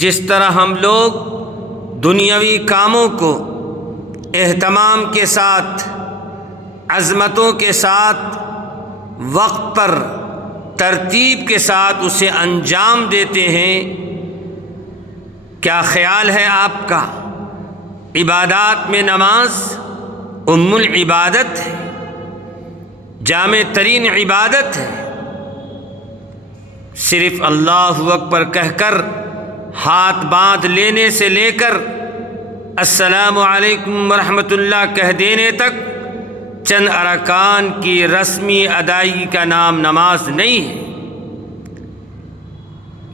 جس طرح ہم لوگ دنیاوی کاموں کو اہتمام کے ساتھ، عظمتوں کے ساتھ، وقت پر ترتیب کے ساتھ اسے انجام دیتے ہیں، کیا خیال ہے آپ کا؟ عبادات میں نماز ام العبادت ہے، جامع ترین عبادت ہے۔ صرف اللہ اکبر کہہ کر ہاتھ باندھ لینے سے لے کر السلام علیکم ورحمۃ اللہ کہہ دینے تک چند ارکان کی رسمی ادائیگی کا نام نماز نہیں ہے،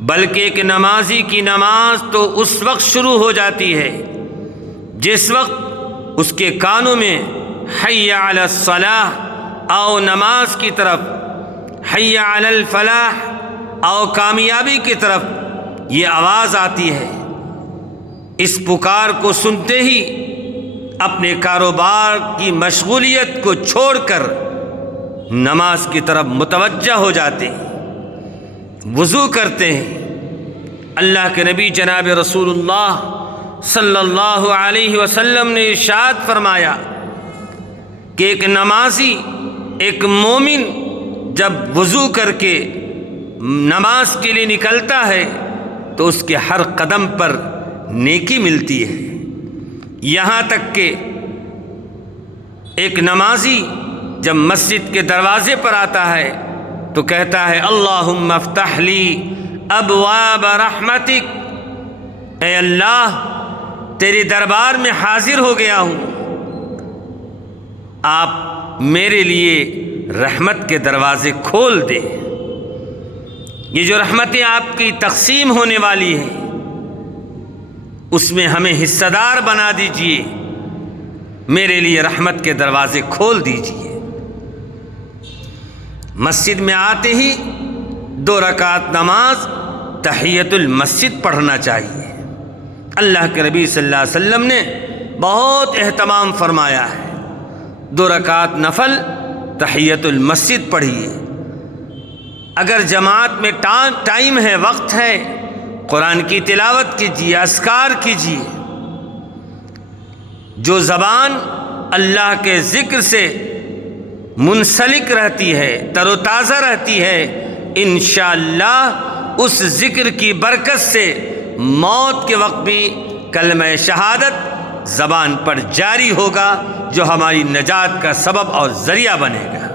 بلکہ ایک نمازی کی نماز تو اس وقت شروع ہو جاتی ہے جس وقت اس کے کانوں میں حی علی الصلاح او نماز کی طرف، حی علی الفلاح او کامیابی کی طرف یہ آواز آتی ہے۔ اس پکار کو سنتے ہی اپنے کاروبار کی مشغولیت کو چھوڑ کر نماز کی طرف متوجہ ہو جاتے ہیں، وضو کرتے ہیں۔ اللہ کے نبی جناب رسول اللہ صلی اللہ علیہ وسلم نے ارشاد فرمایا کہ ایک نمازی، ایک مومن جب وضو کر کے نماز کے لیے نکلتا ہے تو اس کے ہر قدم پر نیکی ملتی ہے، یہاں تک کہ ایک نمازی جب مسجد کے دروازے پر آتا ہے تو کہتا ہے اللہم افتح لی ابواب رحمتک، اے اللہ تیرے دربار میں حاضر ہو گیا ہوں، آپ میرے لیے رحمت کے دروازے کھول دیں۔ یہ جو رحمتیں آپ کی تقسیم ہونے والی ہیں اس میں ہمیں حصہ دار بنا دیجئے، میرے لیے رحمت کے دروازے کھول دیجئے۔ مسجد میں آتے ہی 2 رکعت نماز تحیۃ المسجد پڑھنا چاہیے۔ اللہ کے نبی صلی اللہ علیہ وسلم نے بہت اہتمام فرمایا ہے، 2 رکعت نفل تحیۃ المسجد پڑھیے۔ اگر جماعت میں ٹائم ہے، وقت ہے، قرآن کی تلاوت کیجیے، اذکار کیجیے۔ جو زبان اللہ کے ذکر سے منسلک رہتی ہے، تر و تازہ رہتی ہے، انشاءاللہ اس ذکر کی برکت سے موت کے وقت بھی کلمہ شہادت زبان پر جاری ہوگا، جو ہماری نجات کا سبب اور ذریعہ بنے گا۔